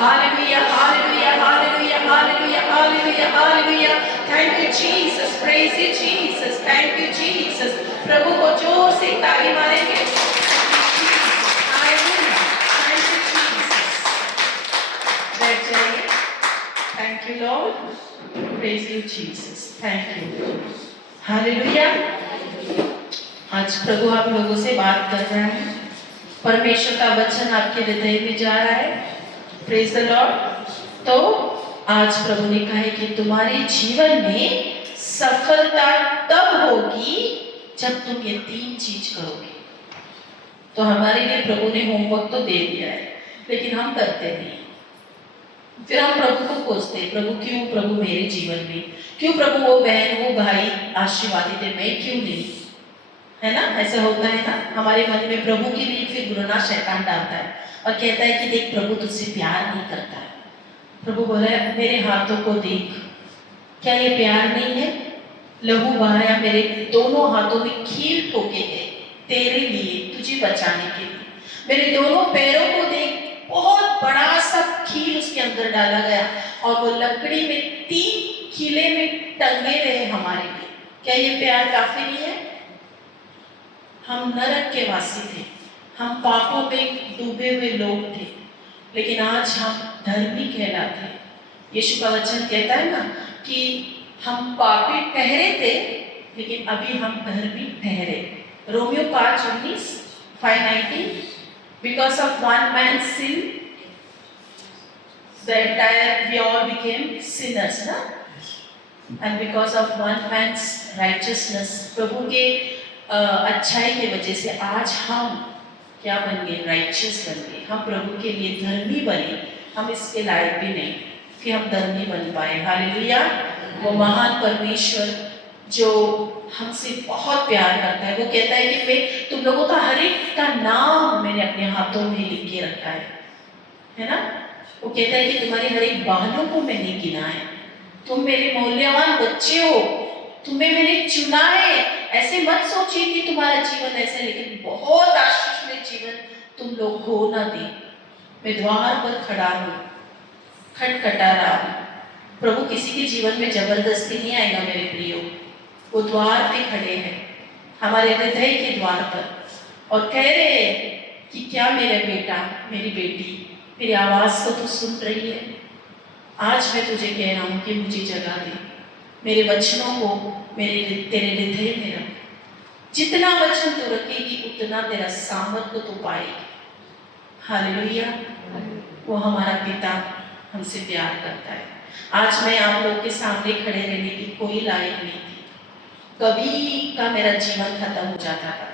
Hallelujah, hallelujah, hallelujah, hallelujah, hallelujah, hallelujah. Thank you, Jesus. Praise you, Jesus. Thank you, Jesus. प्रभु को जोर से ताली मारेंगे. Hallelujah. Thank you, Jesus. बैठ जाइए. Thank you, Lord. Praise you, Jesus. Thank you. Hallelujah. आज प्रभु आप लोगों से बात कर रहा है. परमेश्वर का वचन आपके हृदय में जा रहा है. Praise the Lord. तो आज प्रभु ने कहा है कि तुम्हारे जीवन में सफलता तब होगी जब तुम ये 3 चीज करोगे. तो हमारे लिए प्रभु ने होमवर्क तो दे दिया है, लेकिन हम करते नहीं. फिर हम प्रभु को पूछते हैं, प्रभु क्यों, प्रभु मेरे जीवन में क्यों, प्रभु वो बहन वो भाई आशीर्वादित है, मैं क्यों नहीं. है ना, ऐसा होता है ना हमारे मन में. प्रभु के लिए फिर गुरुना शैतान डालता है और कहता है कि देख प्रभु तुझसे प्यार नहीं करता है. प्रभु बोला मेरे हाथों को देख, क्या ये प्यार नहीं है. लहू बहाया, मेरे दोनों हाथों में कील ठोके गए तेरे लिए, तुझे बचाने के लिए. मेरे दोनों पैरों को देख, बहुत बड़ा सा कील उसके अंदर डाला गया और वो लकड़ी में 3 कीले में टंगे रहे हमारे लिए. क्या ये प्यार काफी नहीं है. हम नरक के वासी थे, हम पापों में डूबे हुए लोग थे, लेकिन आज हम धर्मी कहलाते हैं. यीशु का वचन कहता है ना कि हम पापी ठहरे थे, लेकिन अभी हम धर्मी ठहरे. Romeo 5:19, 5:19. Because of one man's sin, the entire we all became sinners, ना. And because of one man's righteousness, प्रभु के अच्छाई के वजह से आज हम क्या बन गए, राइचियस बन गए. हम प्रभु के लिए धर्मी बने. हम इसके लायक भी नहीं कि हम धर्मी बन पाए. हालेलुया. वो महान परमेश्वर जो हमसे बहुत प्यार करता है, वो कहता है कि मैं तुम लोगों का हर एक का नाम मैंने अपने हाथों में लिख के रखा है ना. वो कहता है कि तुम्हारे हर एक बालों को मैंने गिना है. तुम मेरे मूल्यवान बच्चे हो, तुम्हें मैंने चुना है. ऐसे मत सोचिए कि तुम्हारा जीवन ऐसे, लेकिन बहुत आशीषित जीवन तुम लोग हो ना दे. मैं द्वार पर खड़ा हूँ, खटखटा रहा हूँ. प्रभु किसी के जीवन में जबरदस्ती नहीं आएगा मेरे प्रियो. वो द्वार पे खड़े हैं, हमारे हृदय के द्वार पर, और कह रहे हैं कि क्या मेरा बेटा, मेरी बेटी, मेरी आवाज को तू सुन रही है. आज मैं तुझे कह रहा हूँ कि मुझे जगा दे. मेरे वचनों को तेरे हृदय में रख. जितना वचन तू रखेगी उतना तेरा सामर्थ्य तू पाएगी. हालेलुया. वो हमारा पिता हमसे प्यार करता है. आज मैं आप लोग के सामने खड़े रहने की कोई लायक नहीं थी. कभी का मेरा जीवन खत्म हो जाता था.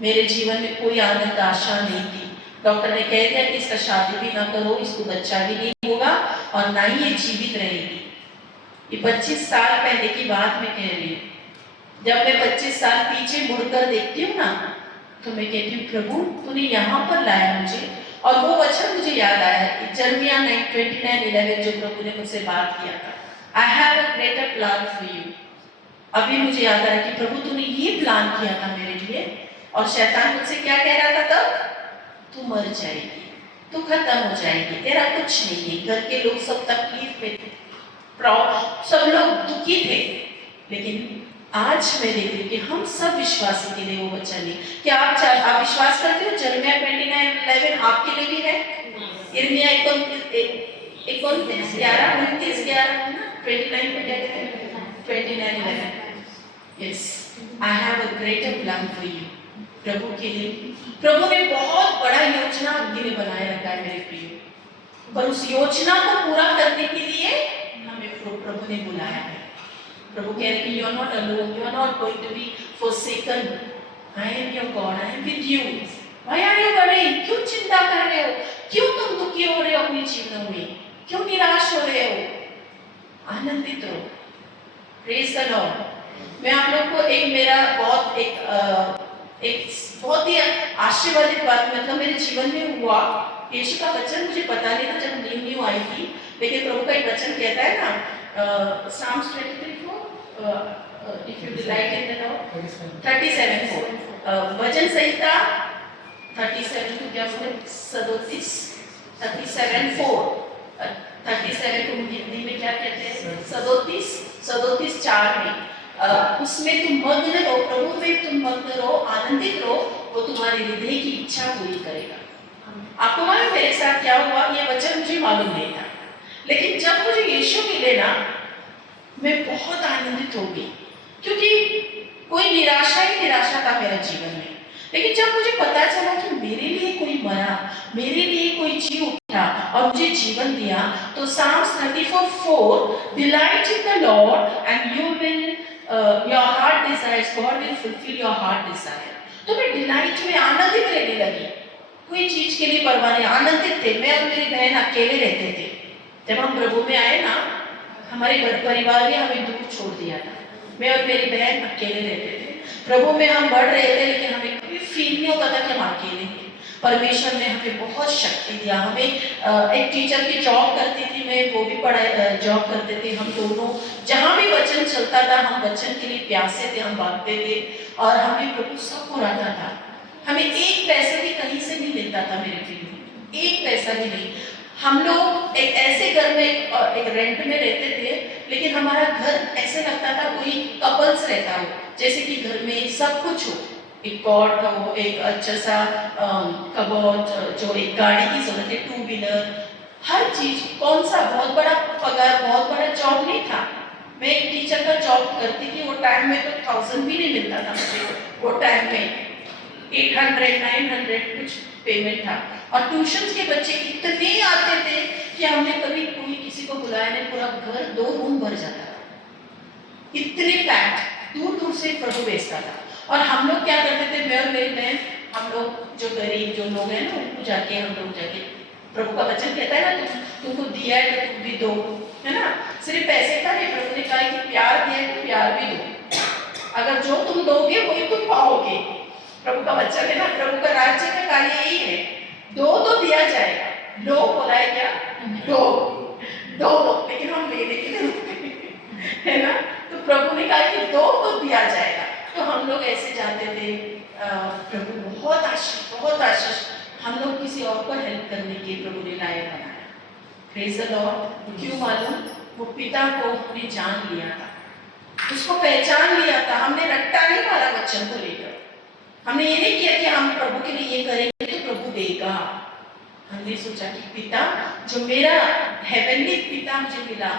मेरे जीवन में कोई आनंद आशा नहीं थी. डॉक्टर ने कह दिया कि इसका शादी भी ना करो, इसको बच्चा भी नहीं होगा और ना ही ये जीवित रहेगी. ये 25 साल पहले की बात मैं कह रही हूँ. जब मैं 25 साल पीछे मुड़कर देखती हूँ ना, तो मैं कहती हूँ प्रभु तूने यहाँ पर लाया मुझे. और वो वचन मुझे याद आया कि जर्मिया 29:11 जो प्रभु ने मुझसे बात किया था, आई have a greater plan for you. अभी मुझे याद आया कि प्रभु तूने ये प्लान किया था मेरे लिए. और शैतान मुझसे क्या कह रहा था तब, तू मर जाएगी, तू खत्म हो जाएगी, तेरा कुछ नहीं है. घर के लोग सब तकलीफ में थे, सब लोग दुखी थे. लेकिन आज मैं देखती हूँ कि हम सब विश्वासी के लिए वो वचन है. क्या आप विश्वास करते हो जर्मिया 29:11 आपके लिए भी है. यिर्मयाह 29:11 29 में क्या कहते हैं, 29:11. Yes, I have a greater plan for you. प्रभु के लिए प्रभु ने बहुत बड़ा योजना आपके लिए बनाए रखा है मेरे प्रियो. पर उस योजना को पूरा करने के लिए हमें प्रभु ने बुलाया है. प्रभु कह रहे कि you are not alone, you are not going to be forsaken. I am your God, I am with you. Why are you worrying? क्यों चिंता कर रहे हो, क्यों तुम दुखी हो रहे हो अपने जीवन में, क्यों निराश हो रहे हो. आनंदित रहो. Praise the Lord. मैं आप लोग को एक बहुत ही आशीर्वादित बात मतलब मेरे जीवन में हुआ यीशु का वचन मुझे पता नहीं था जब न्यू न्यू आई थी, लेकिन प्रभु का एक वचन कहता है ना, Psalms 23:4, if you delight in the Lord, 37:4, वचन संहिता 37 को क्या बोले, 37:4, 37 को हिंदी में क्या कहते हैं, 37:4 में, उसमें तुम मग्न रहो, प्रभु में तुम मग्न रहो, आनंदित रहो, वो तुम्हारे हृदय की इच्छा पूरी करेगा। आपको मालूम मेरे साथ क्या हुआ, ये वचन मुझे मालूम नहीं था, लेकिन जब मुझे यीशु मिले ना, मैं बहुत आनंदित हो गई, क्योंकि कोई निराशा ही निराशा था मेरे जीवन में। लेकिन जब मुझे पता चला कि मेरे लिए कोई मरा, मेरे लिए कोई जी उठा और मुझे जीवन दिया, तो Psalms 34:4, delight in the Lord and you will your heart desires, God will fulfil your heart Dzire. तो मैं डिलाइट में आनंदित रहने लगी, कोई चीज के लिए परवाह नहीं, आनंदित थे। मैं और मेरी बहन अकेले रहते थे। जब हम प्रभु में आए ना, हमारे घर परिवार ने हमें दूर छोड़ दिया था, मैं और मेरी बहन अकेले रहते थे। प्रभु में हम बढ़ रहे थे, लेकिन हमें कभी फील नहीं होता था कि हम अकेले हैं। परमेश्वर ने हमें बहुत शक्ति दिया। हमें एक टीचर की जॉब करती थी मैं, वो भी पढ़ाई जॉब करते थे हम दोनों। जहाँ भी वचन चलता था हम वचन के लिए प्यासे थे, हम भागते थे और हमें प्रभु सब पुराना था। हमें एक पैसा भी कहीं से नहीं मिलता था मेरे फील्ड, एक पैसा भी नहीं। हम लोग एक ऐसे घर में एक रेंट में रहते थे, लेकिन हमारा घर ऐसे लगता था कोई कपल्स रहता हो, जैसे कि घर में सब कुछ हो, एक कॉट हो, एक अच्छा सा कबोर्ड, जो एक गाड़ी की जरूरत है, 2 व्हीलर, हर चीज। कौन सा बहुत बड़ा पगार, बहुत बड़ा जॉब नहीं था। मैं एक टीचर का जॉब करती थी, वो टाइम में तो 1000 भी नहीं मिलता था मुझे, वो टाइम में 800-900 कुछ पेमेंट था। और ट्यूशन के बच्चे इतने आते थे कि हमने कभी कोई किसी को बुलाया नहीं, पूरा घर 2 रूम भर जाता था, इतने पैक, दूर दूर से प्रभु भेजता था। और हम लोग क्या करते थे, मैं और मेरी बहन, हम लोग जो गरीब जो लोग हैं ना, उनको जाके हम लोग जाके, प्रभु का वचन कहता है ना, तुमको दिया है तो तुम भी दो, है ना। सिर्फ पैसे का नहीं, प्रभु ने कहा कि प्यार दिया है तो प्यार भी दो, अगर जो तुम दोगे वही तुम पाओगे। प्रभु का वचन है ना, प्रभु का राज्य का कार्य यही है, दो तो दिया जाएगा, लो बोला है क्या, दो दो, लेकिन हम लेने के लिए रुकते है ना। तो प्रभु ने कहा कि दो तो दिया जाएगा। तो हम लोग ऐसे जाते थे, प्रभु बहुत आशीष हम लोग किसी और को हेल्प करने के प्रभु ने लायक बनाया। Praise the Lord. क्यों मालूम, वो पिता को अपने जान लिया था, उसको पहचान लिया था। हमने रट्टा नहीं मारा वचन को लेकर, हमने ये नहीं किया कि हम प्रभु के लिए ये करेंगे तो प्रभु देगा। हमने सोचा कि पिता, जो मेरा हेवनली पिता मुझे मिला,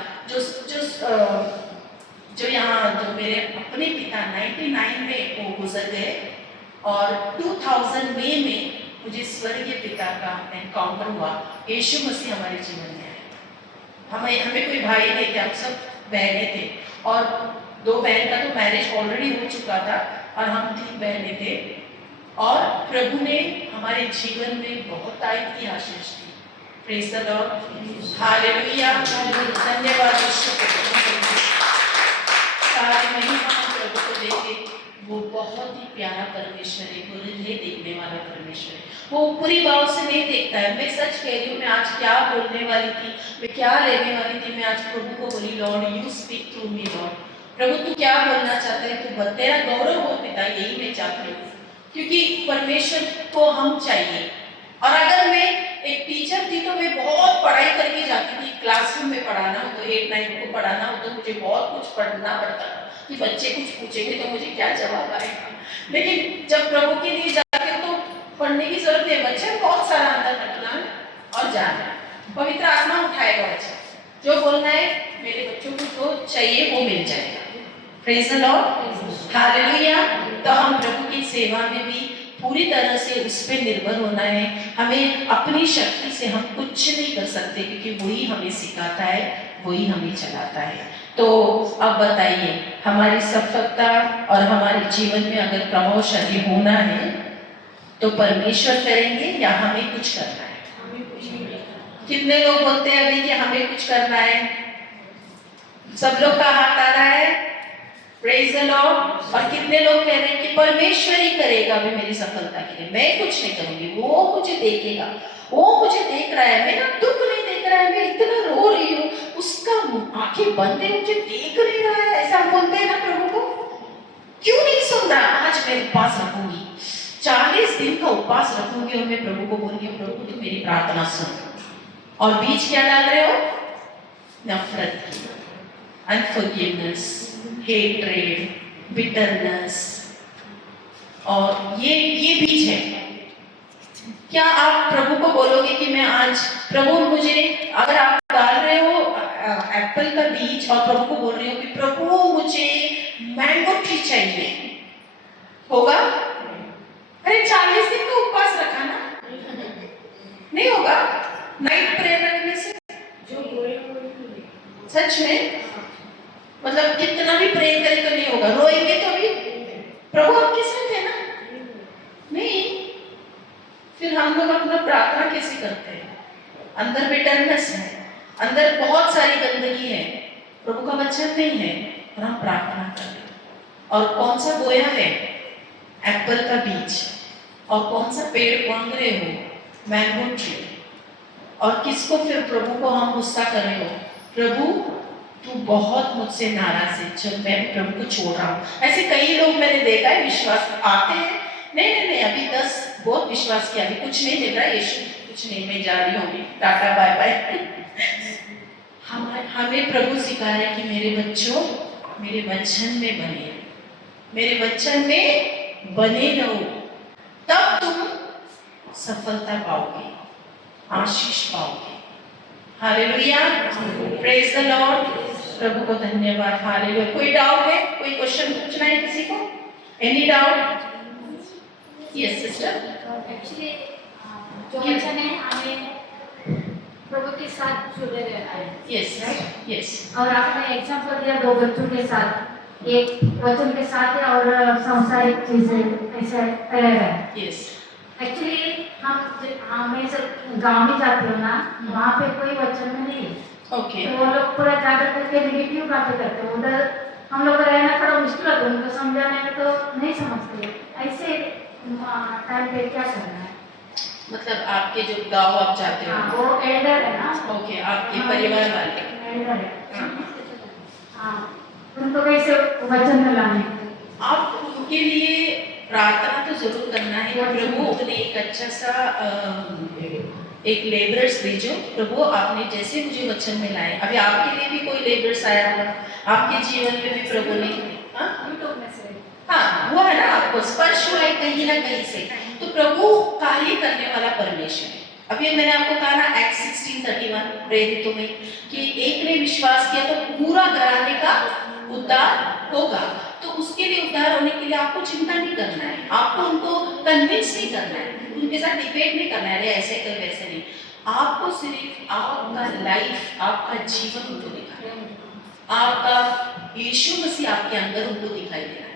जो यहाँ जो मेरे अपने पिता 99 में वो गुजर गए, और 2000 में मुझे स्वर्गीय पिता का एनकाउंटर हुआ। यीशु मसीह हमारे जीवन में आए। हमें कोई भाई नहीं थे, हम सब बहनें थे, और 2 बहन का तो मैरिज ऑलरेडी हो चुका था और हम 3 बहनें थे। और प्रभु ने हमारे जीवन में बहुत टाइम की आशीष दी। प्रेज़ द लॉर्ड, हालेलुया, धन्यवाद यीशु के। सारी महिमा प्रभु को देके, वो बहुत ही प्यारा परमेश्वर है, वो हृदय देखने वाला परमेश्वर है, वो ऊपरी भाव से नहीं देखता है। मैं सच कह रही हूँ, मैं आज क्या बोलने वाली थी, मैं क्या लेने वाली थी, मैं आज प्रभु को बोली, lord you speak through me lord. प्रभु तू क्या बोलना चाहता है, तू बता, तेरा गौरव हो पिता, यही मैं चाहती हूँ, क्योंकि परमेश्वर को हम चाहिए। और अगर मैं एक टीचर थी तो मैं बहुत पढ़ाई करके जाती थी, क्लासरूम में पढ़ाना हो तो 8-9 को पढ़ाना हो तो मुझे बहुत कुछ पढ़ना पड़ता था कि बच्चे कुछ पूछेंगे तो मुझे क्या जवाब आएगा। लेकिन जब प्रभु के लिए जाते हो तो पढ़ने की जरूरत है, बच्चे बहुत सारा अंदर रखना है और जाना है, पवित्र आत्मा उठाएगा बच्चा, जो बोलना है मेरे बच्चों को जो चाहिए वो मिल जाएगा। Praise the lord, hallelujah. तो हम प्रभु की सेवा में भी पूरी तरह से उस पर निर्भर होना है। हमें अपनी शक्ति से हम कुछ नहीं कर सकते, क्योंकि वही हमें सिखाता है, वही हमें चलाता है। तो अब बताइए, हमारी सफलता और हमारे जीवन में अगर प्रभावशाली होना है तो परमेश्वर करेंगे या हमें कुछ करना है? कितने लोग बोलते हैं अभी कि हमें कुछ करना है? सब लोग का हाथ आ रहा है, प्रेज़ द लॉर्ड। और कितने लोग कह रहे हैं कि परमेश्वर ही करेगा अभी मेरी सफलता के लिए, मैं कुछ नहीं करूंगी, वो मुझे देखेगा, वो मुझे देख रहा है, मेरा दुख नहीं देख रहा है, मैं इतना रो रही हूँ, उसका आंखें बंद है, मुझे देख नहीं रहा है, ऐसा बोलते हैं ना प्रभु को। क्यों नहीं सुन रहा? आज मैं उपवास रखूंगी, 40 दिन का उपवास रखूंगी और मैं प्रभु को बोलूंगी, प्रभु तू मेरी प्रार्थना सुन। और बीच क्या डाल रहे हो? नफरत की, अनफॉरगिवनेस, हेट्रेड, बिटरनेस, और ये बीज है। क्या आप प्रभु को बोलोगे कि मैं आज प्रभु मुझे, अगर आप डाल रहे हो एप्पल का बीज और प्रभु को बोल रहे हो कि प्रभु मुझे मैंगो ट्री चाहिए, होगा? अरे 40 दिन का उपवास रखा ना, नहीं होगा? नाइट प्रेयर रखने से सच में मतलब कितना भी प्रे करे तो नहीं होगा, रोएंगे तो भी प्रभु आपके साथ है ना? नहीं, फिर हम लोग अपना प्रार्थना कैसे करते हैं? अंदर बिटरनेस है, अंदर बहुत सारी गंदगी है, प्रभु का वचन नहीं है और हम प्रार्थना कर रहे हैं। और कौन सा बोया है? एप्पल का बीज। और कौन सा पेड़ मांग रहे हो? Mango tree. और किसको फिर प्रभु को हम गुस्सा कर रहे हो? प्रभु तू बहुत मुझसे नाराज है जब मैं प्रभु को छोड़ रहा हूँ। ऐसे कई लोग मैंने देखा है, विश्वास आते हैं, नहीं अभी 10 बहुत विश्वास किया, अभी कुछ नहीं मिल रहा है, यीशु कुछ नहीं, मैं जा रही हूँ अभी, टाटा बाय बाय। हमें प्रभु सिखाया है कि मेरे बच्चों मेरे वचन में बने, मेरे वचन में बने रहो, तब तुम सफलता पाओगे, आशीष पाओगे। Hallelujah, praise the lord. प्रभु को धन्यवाद। हालेलुया। कोई डाउट है? कोई क्वेश्चन पूछना है किसी को? Any doubt? Yes sister. Actually जो वचन है हमें प्रभु के साथ जुड़े रहना है। Yes yes. और आपने एग्जांपल दिया 2 बच्चों के साथ, एक वचन के साथ है और सांसारिक चीजें ऐसे रहेगा। यस। एक्चुअली हमें सब गांव में जाते हो ना, वहाँ पे कोई वचन में नहीं। ओके। तो वो लोग पूरा ज्यादा करके नेगेटिव बातें करते हैं, उधर हम लोग का रहना थोड़ा मुश्किल होता है, उनको समझाने में तो नहीं समझते। ऐसे टाइम पे क्या करना है? मतलब आपके जो गांव आप जाते हो? हाँ, वो एल्डर है ना। ओके, आपके परिवार वाले एल्डर है। हाँ, उनको कैसे वचन में लाने? आप उनके लिए प्रार्थना तो जरूर करना है कि प्रभु उन्हें एक अच्छा सा एक लेबरर्स भेजो। प्रभु आपने जैसे मुझे वचन में लाए, अभी आपके लिए भी कोई लेबरर्स आया होगा, आपके जीवन में भी प्रभु ने हाँ हुआ है ना, आपको स्पर्श हुआ है कहीं ना कहीं से, तो प्रभु कार्य करने वाला परमेश्वर है। अभी मैंने आपको कहा ना एक्ट 16:31 प्रेरितों में कि एक ने विश्वास किया तो पूरा घराने का उद्धार होगा। तो उसके लिए उद्धार होने के लिए आपको चिंता नहीं करना है, आपको उनको कन्विंस नहीं करना है, उनके साथ डिबेट नहीं करना है, अरे ऐसे कर वैसे नहीं। आपको सिर्फ आपका लाइफ, आपका जीवन उनको दिखाना है, आपका यीशु मसीह आपके अंदर उनको दिखाई देना है।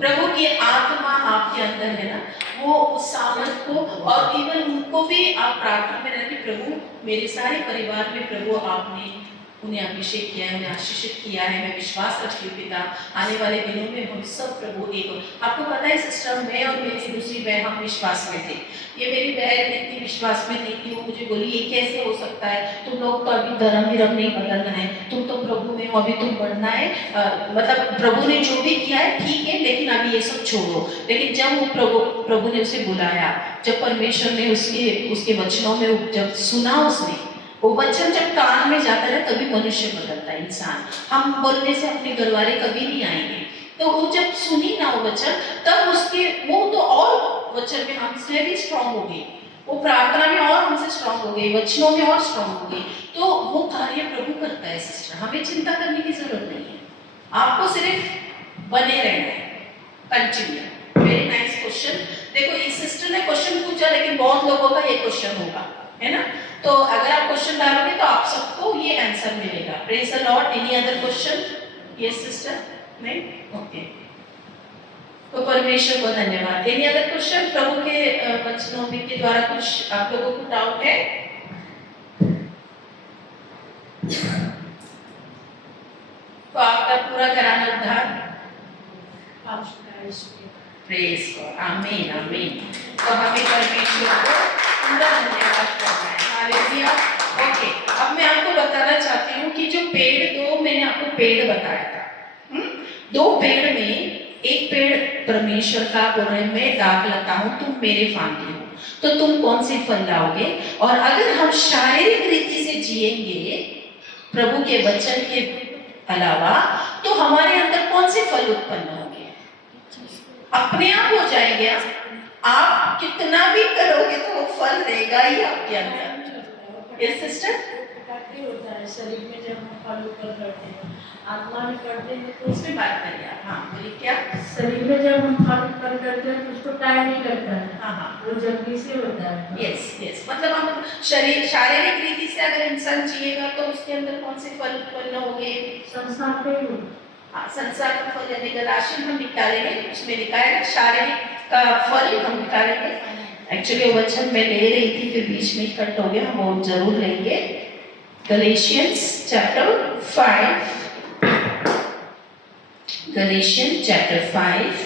प्रभु की आत्मा आपके अंदर है ना, वो उस सामर्थ को, और इवन उनको भी आप प्रार्थना में रहते, प्रभु मेरे सारे परिवार में प्रभु आपने उन्हें अभिषेक किया है, उन्हें आशीषित किया है, मैं विश्वास रखती हूँ पिता आने वाले दिनों में हम सब प्रभु एक हो। आपको पता है सिस्टर, मैं और मेरी दूसरी बहन हम विश्वास में थे, ये मेरी बहन इतनी विश्वास में नहीं थी, वो मुझे बोली ये कैसे हो सकता है, तुम लोग तो अभी धर्म विरम नहीं बदलना है, तुम तो प्रभु में हो, अभी तुम बढ़ना है, मतलब प्रभु ने जो भी किया है ठीक है, लेकिन अभी ये सब छोड़ो। लेकिन जब वो प्रभु ने उसे बुलाया, जब परमेश्वर ने उसके वचनों में जब सुना, उसने वो वचन जब कान में जाता है तभी मनुष्य बदलता है, इंसान। हम बोलने से अपने घर वाले कभी नहीं आएंगे, तो वो जब सुनी ना वो वचन, तब उसके वो तो और वचन में हमसे भी स्ट्रांग हो गई, वो प्रार्थना में और हमसे स्ट्रांग हो गई, वचनों में और स्ट्रांग हो गई। तो वो कार्य प्रभु करता है सिस्टर, हमें चिंता करने की जरूरत नहीं है, आपको सिर्फ बने रहना है, कंटिन्यू। Very nice question. देखो इस सिस्टर ने क्वेश्चन पूछा, लेकिन बहुत लोगों का ये क्वेश्चन होगा, है ना? तो अगर आप क्वेश्चन डालोगे तो आप सबको ये आंसर मिलेगा। Praise the Lord. Any other question? Yes sister? नहीं? ओके, तो परमेश्वर को धन्यवाद। Any other question? प्रभु के वचनों के द्वारा कुछ आप लोगों को डाउट है? तो आपका पूरा घराना उद्धार। Praise God. आमीन आमीन। तो हमें परमेश्वर को पूरा धन्यवाद करना है। हालेलुया। ओके, अब मैं आपको बताना चाहती हूँ कि जो पेड़, मैंने आपको पेड़ बताया था, दो पेड़ में एक पेड़ परमेश्वर का बोल रहे मैं दाग लगाता हूँ, तुम मेरे फांदी हो, तो तुम कौन से फल लाओगे? और अगर हम शारीरिक रीति से जिएंगे प्रभु के वचन के अलावा, तो हमारे अंदर कौन से फल उत्पन्न होंगे? अपने आप हो जाएंगे। आप कितना भी करोगे तो वो फल रहेगा ही आपके अंदर। यस सिस्टर, होता है शरीर में जब हम फल ऊपर करते हैं, आत्मा में करते हैं तो उसमें बात करिए आप। हाँ बोलिए क्या? शरीर में जब हम फल ऊपर करते हैं तो उसको टाइम नहीं लगता है। हाँ, वो जल्दी से होता है। यस, मतलब हम शारीरिक रीति से अगर इंसान जिएगा तो उसके अंदर कौन से फल उत्पन्न होंगे? संसार के ही। हाँ, संसार का फल यानी कि राशि हम निकालेंगे, उसमें लिखा है शारीरिक का फल हम निकालेंगे। एक्चुअली वो वचन मैं ले रही थी फिर बीच में कट हो गया, हम वो जरूर लेंगे। Galatians chapter 5, Galatians chapter 5,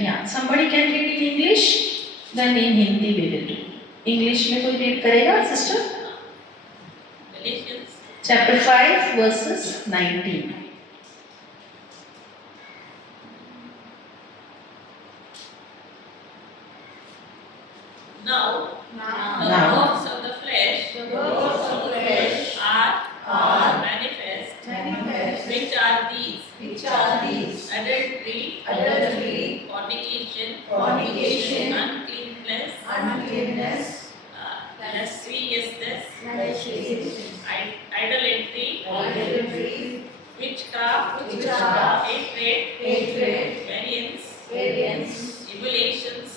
yeah, somebody can read in English, then in Hindi we will do. English में कोई read करेगा sister? Galatians chapter 5 verses 19. Now the Now. works of the flesh are manifest, which are these: adultery, fornication, uncleanness, lasciviousness, idolatry, witchcraft, hatred, variance, emulations,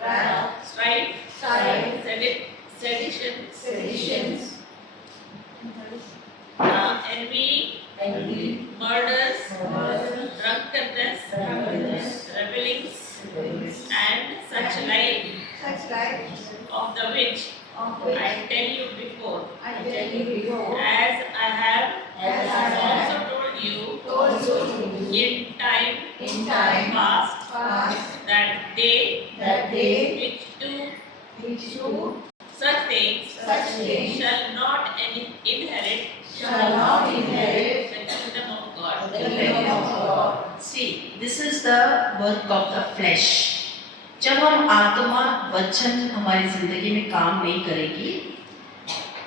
wrath, strife, seditions, envy, murders, drunkenness, revelings, and such like, of the which I tell you before, as I have also told you in time past, that they which do such things shall not inherit the kingdom of God. See, this is the work of the flesh. जब हम आत्मा वचन हमारी जिंदगी में काम नहीं करेगी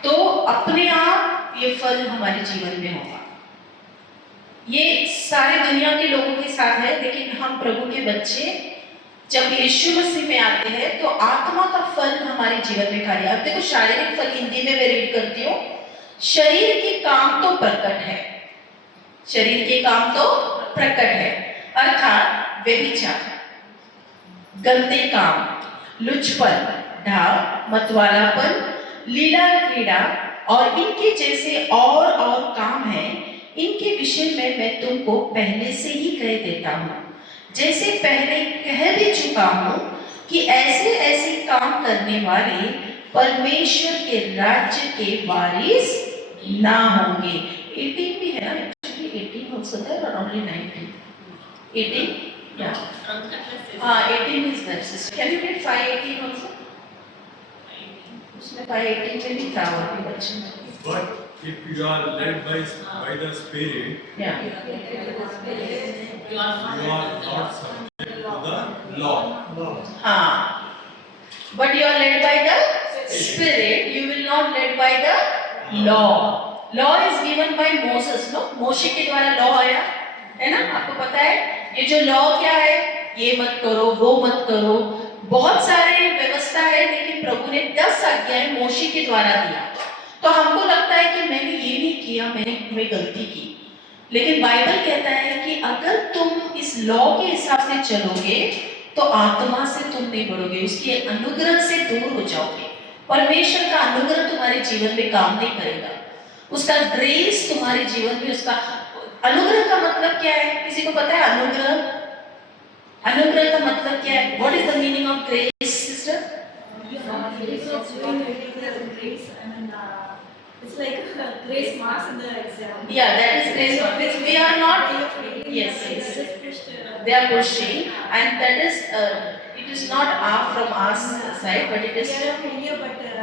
तो अपने आप ये फल हमारे जीवन में होगा। ये सारी दुनिया के लोगों के साथ है, लेकिन हम प्रभु के बच्चे जब यीशु मसीह में आते हैं तो आत्मा का फल हमारे जीवन में कार्य। अब देखो शारीरिक फल हिंदी में मैं रीड करती हूँ। शरीर के काम तो प्रकट है, शरीर के काम तो प्रकट है, अर्थात व्यभिचार, गंदे काम, लुचपन, ढाव, मतवालापन, लीला क्रीड़ा और इनके जैसे और काम हैं। इनके विषय में मैं तुमको पहले से ही कह देता हूँ, जैसे पहले कह भी चुका हूँ कि ऐसे काम करने वाले परमेश्वर के राज्य के वारिस ना होंगे। 18 भी है ना, actually 18 also there or only 19? 18? Yeah. 18 is there, sister. Can you read 5:18 also? उसमें 5:18 में भी था और भी बच्चे में। But if you are led by the Spirit, Yeah. You are you are not subject to the law. हाँ. But you are led by the Spirit. You will not led by the law. Law is given by Moses, no? मोशे के द्वारा law आया, है ना? आपको पता है? ये जो law क्या है? ये मत करो, वो मत करो, बहुत सारे व्यवस्था है, लेकिन प्रभु ने 10 आज्ञाएं मोशे के द्वारा दिया। तो हमको लगता है कि मैंने ये नहीं किया, मैंने गलती की, लेकिन बाइबल कहता है कि अगर तुम इस लॉ के हिसाब से चलोगे तो आत्मा से तुम नहीं बढ़ोगे, उसके अनुग्रह से दूर हो जाओगे। परमेश्वर का अनुग्रह तुम्हारे जीवन में काम नहीं करेगा, उसका ग्रेस तुम्हारे जीवन में, उसका अनुग्रह का मतलब क्या है? किसी को पता है अनुग्रह? अनुग्रह का मतलब क्या है? What is the meaning of grace, sister? It's like grace marks in the exam. Yeah, that is grace mark. Means we are not. Yes, yes. Just pushed, They are pushing, and that is it is not from our side, but it is we are a failure,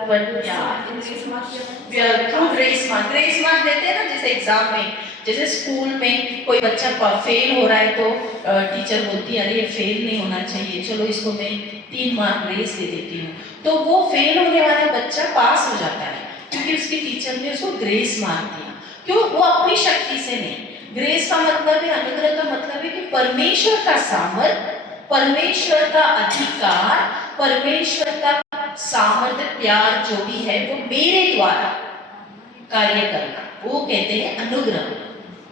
but yeah, grace mark we are through grace mark. Grace mark देते हैं ना, जैसे exam में, जैसे school में कोई बच्चा fail हो रहा है तो टीचर बोलती है अरे ये फेल नहीं होना चाहिए, चलो इसको मैं 3 मार्क ग्रेस दे देती हूँ, तो वो फेल होने वाला बच्चा पास हो जाता है क्योंकि उसके टीचर ने उसको ग्रेस मार्क दिया। क्यों? वो अपनी शक्ति से नहीं। ग्रेस का मतलब है, अनुग्रह का मतलब है कि परमेश्वर का सामर्थ्य, परमेश्वर का अधिकार, परमेश्वर का सामर्थ्य, प्यार जो भी है वो मेरे द्वारा कार्य करना, वो कहते हैं अनुग्रह।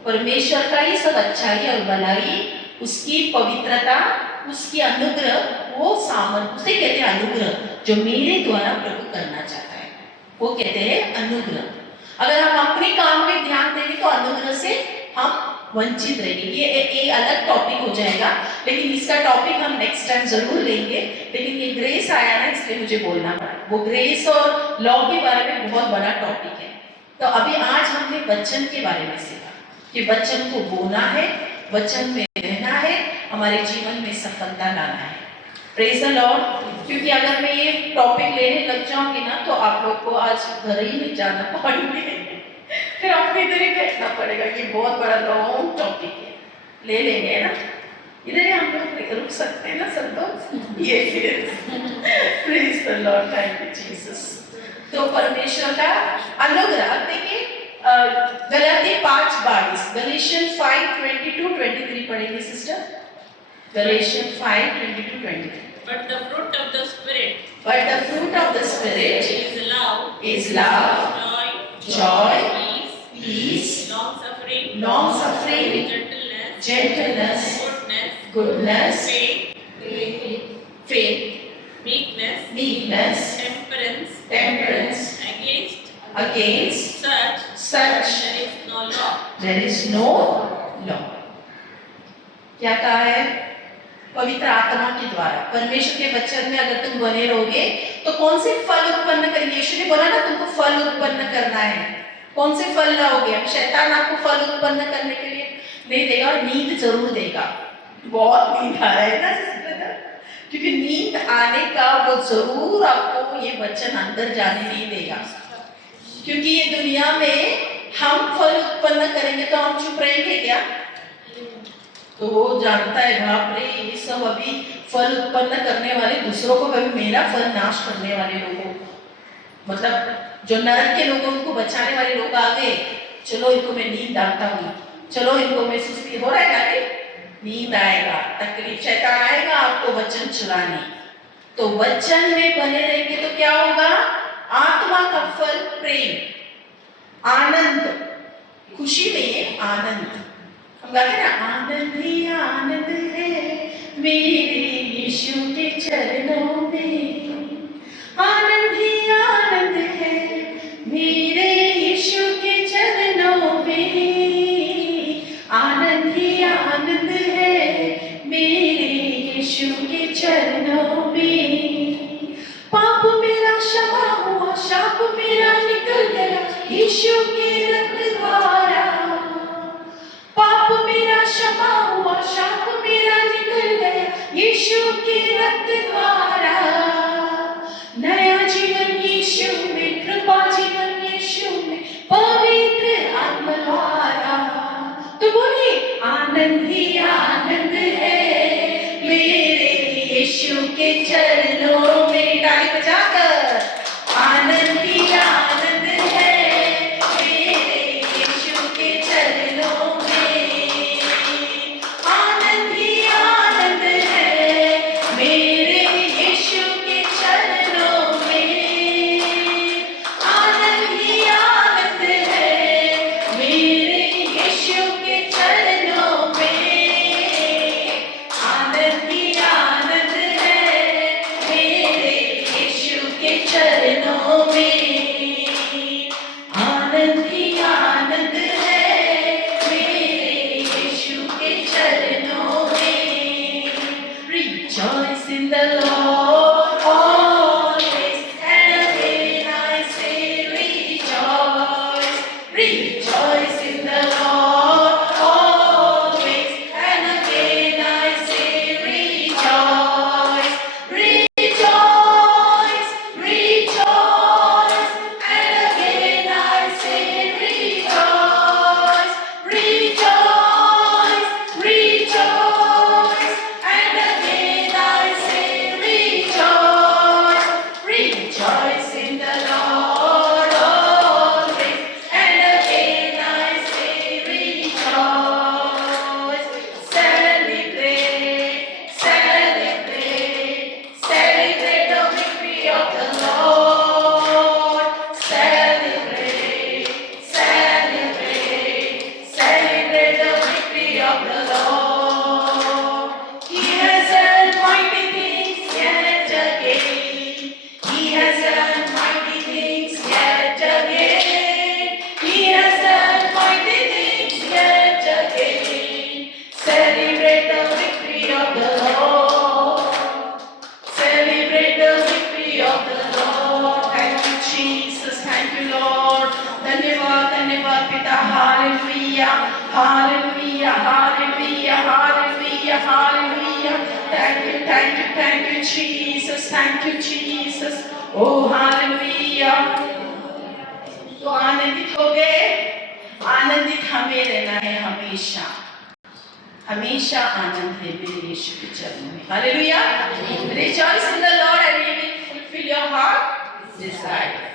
परमेश्वर का ही सब अच्छाई और भलाई, उसकी पवित्रता, उसकी अनुग्रह, वो सामर्थ्य, उसे कहते हैं अनुग्रह, जो मेरे द्वारा प्रभु करना चाहता है, वो कहते हैं अनुग्रह। अगर हम अपने काम में ध्यान देंगे तो अनुग्रह से हम वंचित रहेंगे। ये एक अलग टॉपिक हो जाएगा, लेकिन इसका टॉपिक हम नेक्स्ट टाइम जरूर लेंगे। लेकिन ये ग्रेस आया ना, इसलिए मुझे बोलना पड़ा। वो ग्रेस और लॉ के बारे में बहुत बड़ा टॉपिक है। तो अभी आज हमने वचन के बारे में सीखा कि वचन को बोलना है, वचन में रहना है, हमारे जीवन में सफलता लाना है। Praise the Lord. क्योंकि अगर मैं ये टॉपिक लेने लग जाऊंगी ना तो आप लोग को आज घर ही नहीं जाना पड़ेगा, फिर आपको इधर ही बैठना पड़ेगा। ये बहुत बड़ा लॉन्ग टॉपिक है, ले लेंगे ना, इधर ही हम लोग रुक सकते हैं ना सब लोग। ये praise the lord, thank you Jesus. तो परमेश्वर का अनुग्रह देखिए, गलाती 5:22, गलेशियन 5:22-23 पढ़ेंगे sister. गलेशियन 5:22-23। But the fruit of the Spirit But the fruit of the Spirit is is love, love, joy, peace, peace, long-suffering, gentleness, goodness, goodness, faith, meekness, temperance. temperance. Against Such there is no law. there is no law. क्या कहा है? पवित्र आत्मा के द्वारा, परमेश्वर के वचन में अगर तुम बने रहोगे तो कौन से फल उत्पन्न करेंगे? यीशु ने बोला ना तुमको फल उत्पन्न करना है। कौन से फल लाओगे? अब शैतान आपको फल उत्पन्न करने के लिए नहीं देगा, और नींद जरूर देगा। बहुत नींद आ रहा है ना सिस्टर, क्योंकि नींद आने का वो जरूर आपको ये वचन अंदर जाने नहीं देगा। क्योंकि ये दुनिया में हम फल उत्पन्न करेंगे तो हम चुप रहेंगे क्या? तो वो जानता है बाप रे ये सब अभी फल उत्पन्न करने वाले दूसरों को, कभी मेरा फल नाश करने वाले लोगों, मतलब जो नरक के लोगों को बचाने वाले लोग आ गए, चलो इनको मैं नींद डालता हूँ, चलो इनको मैं सुस्ती हो रहा है ना, नींद आएगा, तकलीफ, शैतान आएगा आपको वचन चलाने। तो वचन में बने रहेंगे तो क्या होगा? आत्मा का फल प्रेम, आनंद, खुशी नहीं है, आनंद। हम गाते हैं ना, आनंद ही आनंद है मेरे यीशु के चरणों में, आनंद ही आनंद है मेरे यीशु के चरणों में, आनंद ही आनंद है मेरे यीशु के चरणों में। पाप मेरा क्षमा हुआ, शाप मेरा निकल गया यीशु के रक्त द्वारा। पाप मेरा क्षमा हुआ, शाप मेरा निकल गया यीशु के रक्त द्वारा। Hallelujah, thank you, thank you, thank you Jesus, thank you Jesus, oh hallelujah. तो आनंदित हो गए, आनंदित हमें रहना है हमेशा, हमेशा आनंद है मेरे यीशु के चरणों में। Hallelujah, rejoice in the Lord and he will fulfil your heart Dzire.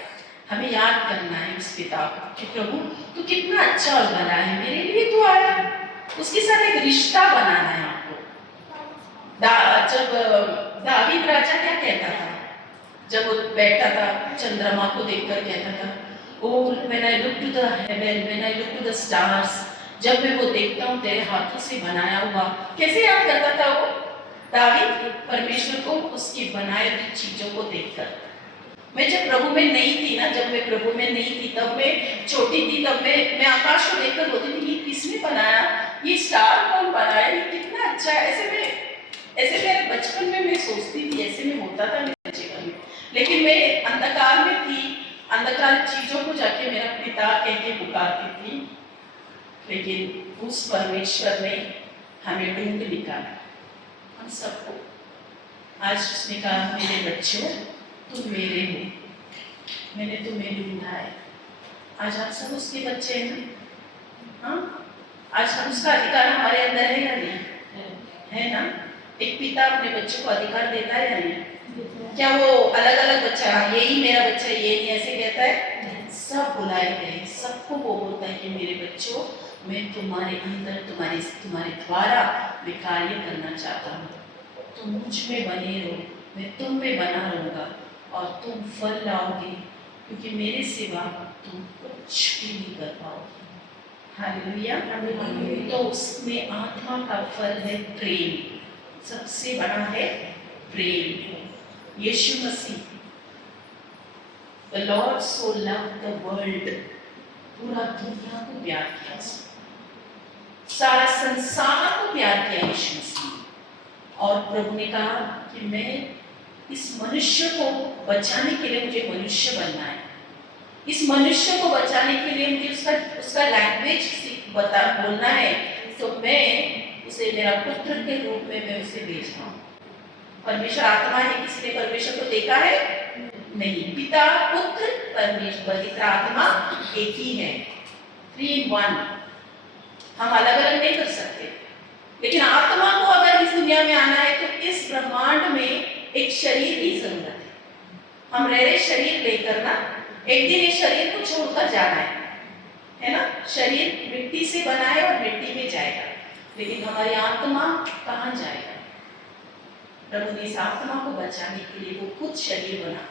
हमें याद करना है उस पिता को कि प्रभु तू कितना अच्छा और भला है, मेरे लिए तू आया, उसके साथ एक रिश्ता बनाना है आपको। जब दावीद राजा क्या कहता था, जब वो बैठा था चंद्रमा को देखकर कहता था, Oh, when I look to the heaven, when I look to the stars, जब मैं वो देखता हूँ तेरे हाथों से बनाया हुआ, कैसे याद करता था वो दावीद परमेश्वर को उसकी बनाई हुई चीजों को देखकर। मैं जब प्रभु में नहीं थी ना, जब मैं प्रभु में नहीं थी, तब मैं छोटी थी, तब मैं आकाश को देखकर बोलती थी ये किसने बनाया, ये स्टार कौन बनाया, ये कितना अच्छा है। ऐसे मेरे बचपन में मैं सोचती थी, ऐसे में होता था मेरे जीवन में। लेकिन मैं अंधकार में थी, अंधकार चीजों को जाके मेरा पिता कह के पुकारती थी, लेकिन उस परमेश्वर ने हमें ढूंढ निकाला, हम सबको। आज उसने कहा मेरे बच्चों तुम मेरे हो, मैंने तुम्हें ढूंढा है। आज आप सब उसके बच्चे हैं, हाँ? आज हम उसका अधिकार हमारे अंदर है या नहीं? है ना? एक पिता अपने बच्चों को अधिकार देता है या नहीं? क्या वो अलग अलग बच्चा, यही मेरा बच्चा है, ये नहीं ऐसे कहता है? सब बुलाए गए, सबको वो बोलता है कि मेरे बच्चों मैं तुम्हारे अंदर, तुम्हारे द्वारा मैं कार्य करना चाहता हूँ, तुम मुझ में बने रहो, मैं तुम में बना रहूँगा और तुम फल लाओगे, क्योंकि मेरे सिवा तुम कुछ भी नहीं कर पाओगे। हालेलुया। तो उसमें आत्मा का फल है प्रेम, सबसे बड़ा है प्रेम। यीशु मसीह, The Lord so loved the world, पूरा दुनिया को प्यार किया, सारा संसार को प्यार किया यीशु मसीह। और प्रभु ने कहा कि मैं इस मनुष्य को बचाने के लिए, मुझे मनुष्य बनना है, इस मनुष्य को बचाने के लिए मुझे उसका लैंग्वेज बोलना है, तो मैं उसे मेरा पुत्र के रूप में मैं उसे भेज रहा हूँ। परमेश्वर आत्मा है, किसी ने परमेश्वर को देखा है नहीं, पिता पुत्र परमेश्वर पवित्र आत्मा एक ही है, 3 in 1। हम अलग अलग नहीं कर सकते, लेकिन आत्मा को अगर इस दुनिया में आना है तो इस ब्रह्मांड में एक शरीर की जरूरत है। हम रह शरीर लेकर ना एक दिन इस शरीर को छोड़कर जाना है ना? शरीर मिट्टी से बना है और मिट्टी में जाएगा, लेकिन हमारी आत्मा कहाँ जाएगा? प्रभु ने इस आत्मा को बचाने के लिए वो खुद शरीर बना।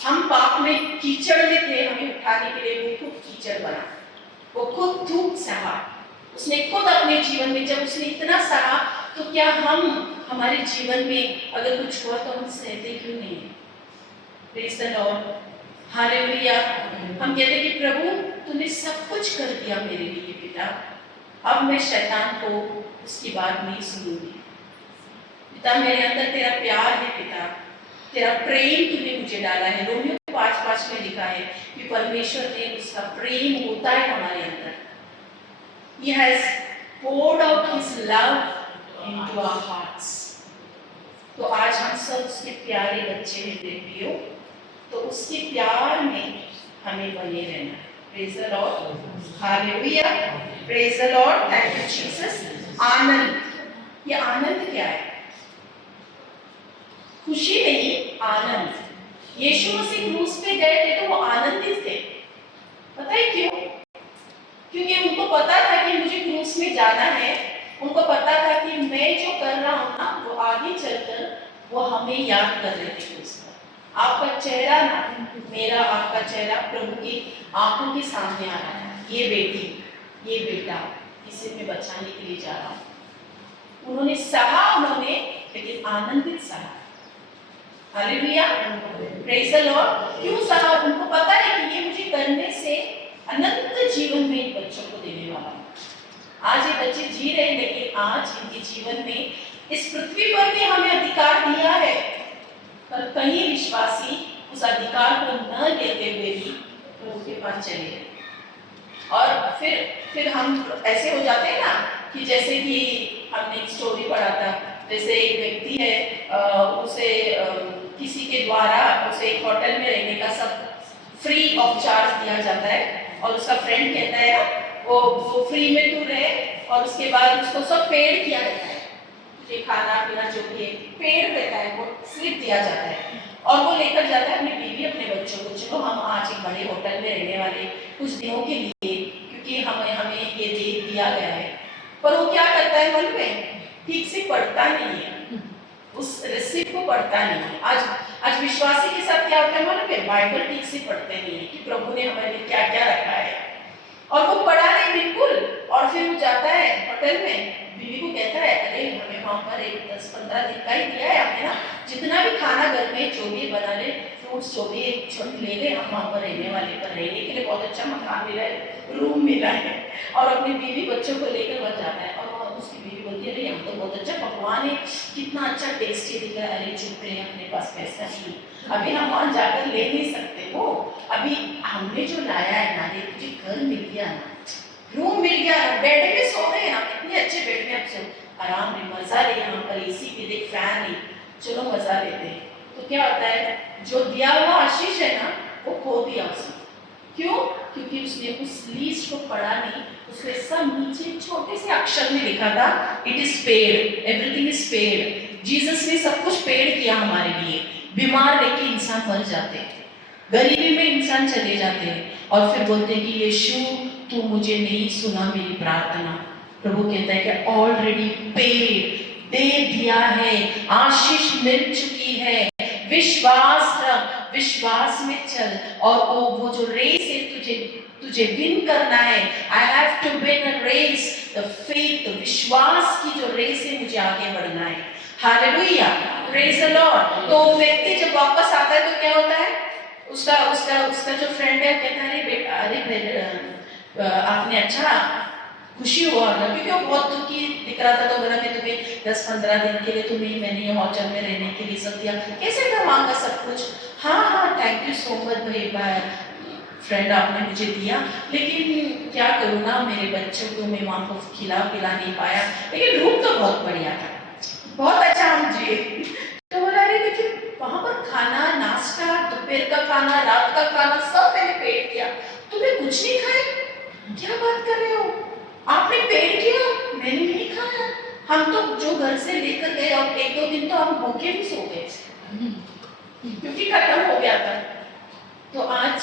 हम पाप में कीचड़ में थे, हमें उठाने के लिए वो खुद कीचड़ बना, वो खुद धूप सहा, उसने खुद अपने जीवन में। जब उसने इतना सहा तो क्या हम हमारे जीवन में अगर कुछ हुआ तो हम सहते क्यों नहीं? Praise the lord, hallelujah. हम कहते हैं कि प्रभु तूने सब कुछ कर दिया मेरे लिए पिता, अब मैं शैतान को उसकी बात नहीं सुनूंगी। पिता मेरे अंदर तेरा प्यार है, पिता तेरा प्रेम तूने मुझे डाला है। रोमियो 5:5 में लिखा है कि परमेश्वर ने उसका प्रेम होता है हमारे अंदर। He has poured out his love into our hearts। तो आज हम सब उसके प्यारे बच्चे हैं बेटियों, तो उसके प्यार में हमें बने रहना है। Praise the lord, hallelujah, praise the lord, thank you Jesus. आनंद, ये आनंद क्या है? खुशी नहीं, आनंद। यीशु मसीह क्रूस पे गए थे तो वो आनंदित थे, पता है क्यों? क्योंकि उनको पता था कि मुझे क्रूस में जाना है, उनको पता था कि मैं जो कर रहा हूँ ना वो आगे चलकर वो हमें याद कर रहे थे क्रूस पर। आपका चेहरा ना, मेरा आपका चेहरा प्रभु की आंखों के सामने आ रहा है। ये बेटी, ये बेटा, इसे मैं बचाने के लिए जा रहा हूँ। उन्होंने सहा, उन्होंने लेकिन आनंदित सहा। Hallelujah, praise the Lord. क्यों सहा? उनको पता है कि ये मुझे करने से अनंत जीवन में इन बच्चों को देने वाला हूँ। आज ये बच्चे जी रहे हैं, लेकिन आज इनके जीवन में इस पृथ्वी पर भी हमें अधिकार दिया है, पर कई विश्वासी उस अधिकार को न लेते हुए भी प्रभु के पास चले गए। और फिर हम ऐसे हो जाते हैं ना कि जैसे कि हमने एक स्टोरी पढ़ा जैसे एक व्यक्ति है, उसे किसी के द्वारा उसे एक होटल में रहने का सब फ्री ऑफ चार्ज दिया जाता है, और उसका फ्रेंड कहता है वो फ्री में तू रहे, और उसके बाद उसको सब पेड किया जाता है, तुझे खाना पीना जो भी पेड रहता है वो स्लिप दिया जाता है, और वो लेकर जाता है अपनी बीवी अपने बच्चों को, चलो हम आज एक बड़े होटल में रहने वाले कुछ दिनों के लिए, क्योंकि हमें ये दिया गया है। पर वो क्या करता है, मन में ठीक से पढ़ता नहीं है, उस रिसिप्ट को पढ़ता नहीं है। आज विश्वासी के साथ क्या होता है, मन में बाइबल ठीक से पढ़ते नहीं है कि प्रभु ने हमारे लिए क्या क्या रखा है, और वो पढ़ा नहीं बिल्कुल, और फिर वो जाता है होटल में, बीवी को कहता है अरे हमें वहाँ पर एक 10-15 दिन का ही दिया है आपने ना, जितना भी खाना घर में जो भी बना ले, फ्रूट्स जो भी एक छोट ले ले, हम वहाँ पर रहने वाले, पर रहने के लिए बहुत अच्छा मकान मिला है, रूम मिला है, और अपनी बीवी बच्चों को लेकर वह जाता है, और उसकी बीवी बोलती है अरे हम तो बहुत अच्छा पकवान है, कितना अच्छा टेस्टी दिख रहा है, अरे चुप रहे अपने पास पैसा नहीं, अभी हम वहाँ जाकर ले नहीं सकते हो, अभी हमने जो लाया है ना, रे तुझे घर मिल गया ना, रूम मिल गया ना, बेड में सो रहे हैं ना, इतने अच्छे बेड में आप सो, आराम में मजा ले, यहाँ पर एसी भी देख, फैन है, चलो मजा लेते हैं। तो क्या होता है, जो दिया हुआ आशीष है ना वो खो दिया उसने, क्यों? क्योंकि उसने उस लीस्ट को पढ़ा नहीं, उसमें सब नीचे छोटे से अक्षर में लिखा था it is paid, everything is paid. Jesus ने सब कुछ पेड किया हमारे लिए। बीमार लेके इंसान मर जाते हैं, गरीबी में इंसान चले जाते हैं, और फिर बोलते हैं कि यीशु तू मुझे नहीं सुना मेरी प्रार्थना। प्रभु कहता है कि ऑलरेडी पेड, दे दिया है, आशीष मिल चुकी है, विश्वास रख, विश्वास में चल, और वो जो रेस है तुझे विन करना है। I have to win a race, the faith, विश्वास की जो रेस है मुझे आगे बढ़ना है। Hallelujah, praise the Lord. तो व्यक्ति जब वापस आता है तो क्या होता है, उसका जो फ्रेंड है कहता है अरे बेटा, अरे आपने अच्छा खुशी हुआ ना, क्योंकि वो बहुत दुखी दिख रहा था, तो बोला मैं तुम्हें 10-15 दिन के लिए तुम्हें मैंने होटल में रहने के लिए सब दिया, कैसे था वहाँ का सब कुछ? हाँ थैंक यू सो मच भाई फ्रेंड, आपने मुझे दिया, लेकिन क्या करूँ ना, मेरे बच्चों को मैं वहाँ को खिला पिला नहीं पाया, लेकिन रूम तो बहुत बढ़िया था, बहुत अच्छा हम जिए। तो बोला अरे लेकिन वहाँ पर खाना, नाश्ता, दोपहर का खाना, रात का खाना सब मैंने पेड किया, तुमने कुछ नहीं खाया? क्या बात कर रहे हो, आपने पेड किया, मैंने नहीं खाया। हम तो जो घर से लेकर गए, और 1-2 दिन तो हम भूखे भी सो गए क्योंकि खत्म हो गया था। तो आज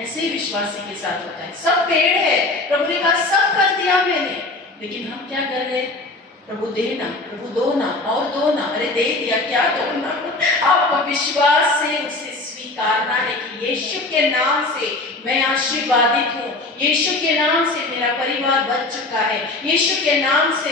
ऐसे ही विश्वासी के साथ होता है, सब पेड़ है, प्रभु ने कहा सब कर दिया मैंने, लेकिन हम क्या कर रहे हैं, प्रभु देना, प्रभु दो ना, और दो ना, अरे दे दिया, क्या दो ना। आपको विश्वास से उसे स्वीकारना है कि यीशु के नाम से मैं आशीर्वादित हूँ, यीशु के नाम से मेरा परिवार बच चुका है, यीशु के नाम से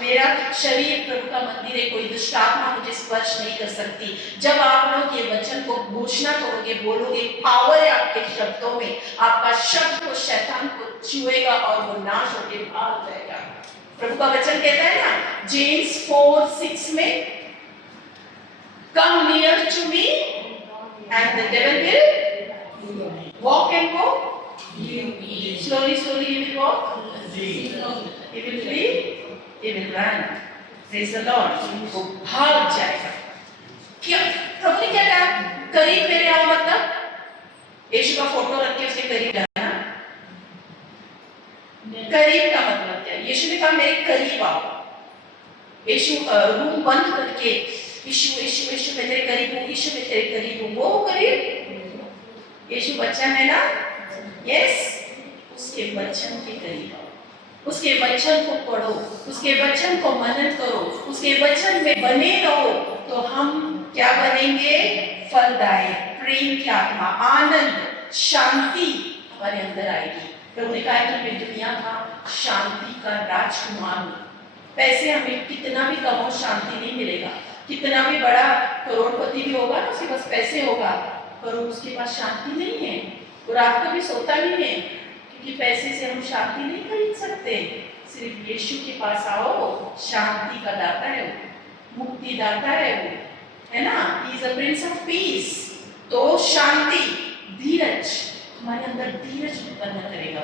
मेरा शरीर प्रभु का मंदिर है, कोई दुष्ट आत्मा मुझे स्पर्श नहीं कर सकती। जब आप लोग ये वचन को घोषणा करोगे, बोलोगे, पावर है आपके शब्दों में, आपका शब्द को शैतान को छुएगा और वो नाश होकर भाग जाएगा। प्रभु का वचन कहता है ना जेम्स 4:6 में, come near to me and the devil will walk and go, slowly he will walk, he will flee, he will run, praise the Lord, वो भाग जाएगा। क्या प्रभु ने क्या कहा, करीब मेरे आओ, मतलब यीशु का फोटो रख के उसके करीब जाना, करीब का मतलब क्या? यीशु ने कहा मेरे करीब आओ, यीशु रूम बंद करके यीशु यीशु यीशु मैं तेरे करीब हूँ, यीशु मैं तेरे करीब हूँ, वो करीब यीशु बच्चा है ना, यस, उसके वचन के करीब आओ, उसके वचन को पढ़ो, उसके वचन को मनन करो, उसके वचन में बने रहो, तो हम क्या बनेंगे, फलदायक, प्रेम की आत्मा, आनंद, शांति हमारे अंदर आएगी। प्रभु ने कहा कि मैं दुनिया का शांति का राजकुमार हूँ। पैसे हमें कितना भी कमाओ शांति नहीं मिलेगा, कितना भी बड़ा करोड़पति भी होगा ना, उसके पास पैसे होगा, पर उसके पास शांति नहीं है, वो रात को भी सोता नहीं है, क्योंकि पैसे से हम शांति नहीं खरीद सकते। सिर्फ यीशु के पास आओ, शांति का दाता है वो, मुक्ति दाता है वो, है ना, he is a prince of peace. तो शांति, धीरज, हमारे अंदर धीरज उत्पन्न करेगा।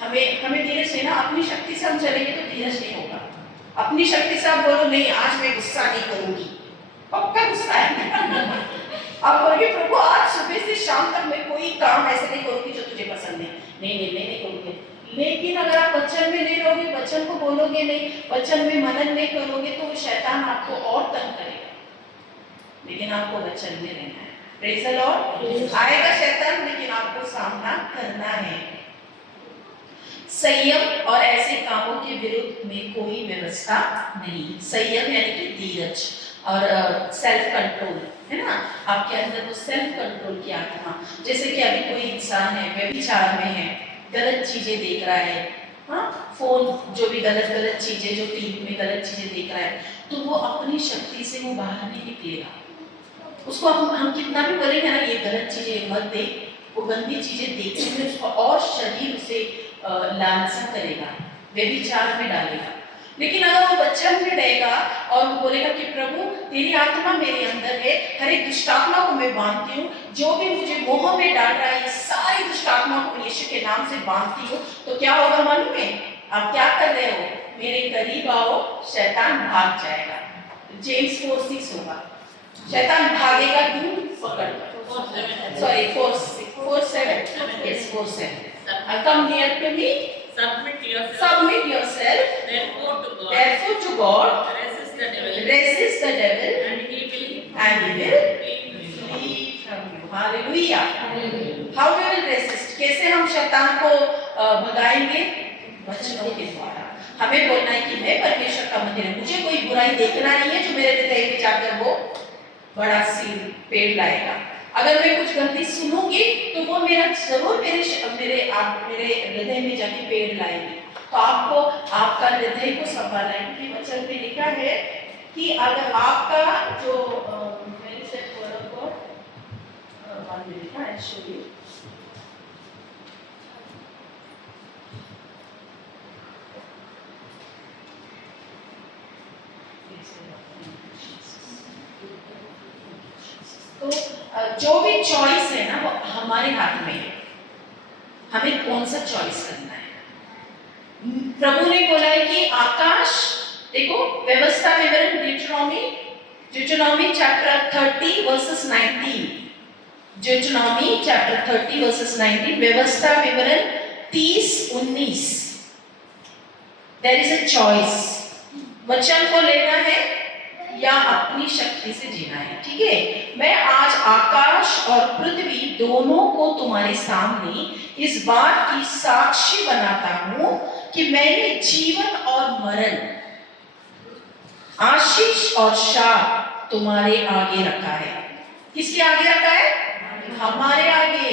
हमें धीरज से ना, अपनी शक्ति से हम चलेंगे तो धीरज नहीं होगा, अपनी शक्ति से आप बोलो नहीं आज मैं गुस्सा नहीं करूंगी, पक्का गुस्सा है। आप बोलोगे प्रभु आज सुबह से शाम तक मैं कोई काम ऐसे नहीं करूंगी जो तुझे पसंद नहीं, नहीं करूंगी। लेकिन अगर आप वचन में नहीं रहोगे, वचन को बोलोगे नहीं, वचन में मनन नहीं करोगे, तो शैतान आपको और तंग करेगा। लेकिन आपको वचन में रहना है। Praise the Lord. आएगा शैतान, लेकिन आपको सामना करना है। संयम और ऐसे कामों के विरुद्ध में कोई व्यवस्था नहीं। संयम यानी कि धीरज और सेल्फ कंट्रोल, है ना, आपके अंदर वो सेल्फ कंट्रोल की आत्मा। जैसे कि अभी कोई इंसान है व्यभिचार में है, गलत चीजें देख रहा है, हाँ, फोन जो भी गलत चीजें, जो टीवी में गलत चीजें देख रहा है, तो वो अपनी शक्ति से वो बाहर नहीं निकलेगा। उसको हम कितना भी बोलेंगे ना ये गलत चीजें मत देख, वो गंदी चीजें देखने में उसको और शरीर उसे लालसा करेगा, व्यभिचार में डालेगा। लेकिन अगर वो वचन में रहेगा और वो बोलेगा कि प्रभु तेरी आत्मा मेरे अंदर है, हर एक दुष्ट आत्मा को मैं बांधती हूँ, जो भी मुझे मोह में डाल रहा है ये सारी दुष्ट आत्मा को यीशु के नाम से बांधती हूँ, तो क्या होगा मालूम है? आप क्या कर रहे हो? मेरे करीब आओ, शैतान भाग जाएगा। जेम्स 4:6 होगा, शैतान भागेगा दूर पकड़कर। Sorry, 4:7. Yes, 4:7. Come near to me. Submit yourself. Submit yourself. Therefore to God. Therefore to God. Resist the devil. Resist the devil. And he will flee from you. Hallelujah. How we will resist? कैसे हम शैतान को भगाएंगे? वचनों के द्वारा। हमें बोलना है कि मैं परमेश्वर का मंदिर है, मुझे कोई बुराई देखना नहीं है जो मेरे हृदय में जाकर वो बड़ा सी पेड़ लाएगा। अगर मैं कुछ गलती सुनूंगी तो वो मेरा जरूर मेरे हृदय में जाके पेड़ लाएगी। तो आपको आपका हृदय को संभालना है, क्योंकि वचन में लिखा है कि अगर आपका जो लिखा है तो जो भी चॉइस है ना वो हमारे हाथ में है, हमें कौन सा चॉइस करना है। प्रभु ने बोला है कि आकाश, देखो व्यवस्था विवरण ड्यूटेरोनॉमी चैप्टर 30 वर्सेस 19, ड्यूटेरोनॉमी चैप्टर 30 वर्सेस 19, व्यवस्था विवरण 30:19। देयर इज अ चॉइस, वचन को लेना है या अपनी शक्ति से जीना है। ठीक है, मैं आज आकाश और पृथ्वी दोनों को तुम्हारे सामने इस बात की साक्षी बनाता हूं कि मैंने जीवन और मरण, आशीष और शाप तुम्हारे आगे रखा है। किसके आगे रखा है? हमारे आगे।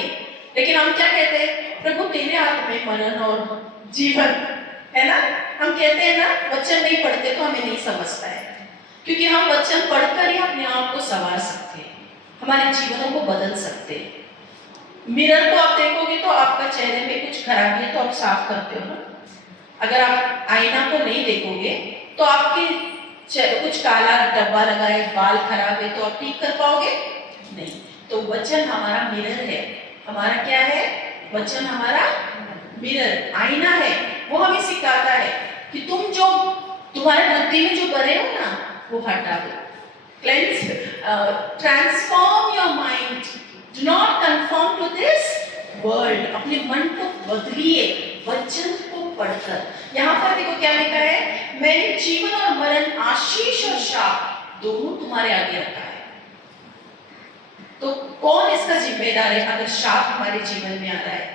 लेकिन हम क्या कहते हैं? प्रभु तेरे हाथ में मरण और जीवन है ना। हम कहते हैं ना, वचन नहीं पढ़ते तो हमें नहीं समझता है, क्योंकि हम वचन पढ़कर ही अपने आप को संवार सकते हैं, हमारे जीवनों को बदल सकते हैं। मिरर को आप देखोगे तो आपका चेहरे में कुछ खराबी है तो आप साफ करते हो ना। अगर आप आईना को नहीं देखोगे तो आपके कुछ काला डब्बा लगा है, बाल खराब है, तो आप ठीक कर पाओगे नहीं। तो वचन हमारा मिरर है। हमारा क्या है? वचन हमारा मिरर, आईना है। वो हमें सिखाता है कि तुम जो तुम्हारे बुद्धि में जो भरे हो ना वो हटा दो। Cleanse, transform your mind. Do not conform to this world. अपने मन को बदलिए वचन को पढ़कर। यहाँ पर देखो क्या लिखा है, मैंने जीवन और मरण, आशीष और शाप दोनों तुम्हारे आगे रखा है। तो कौन इसका जिम्मेदार है? अगर शाप हमारे जीवन में आ रहा है,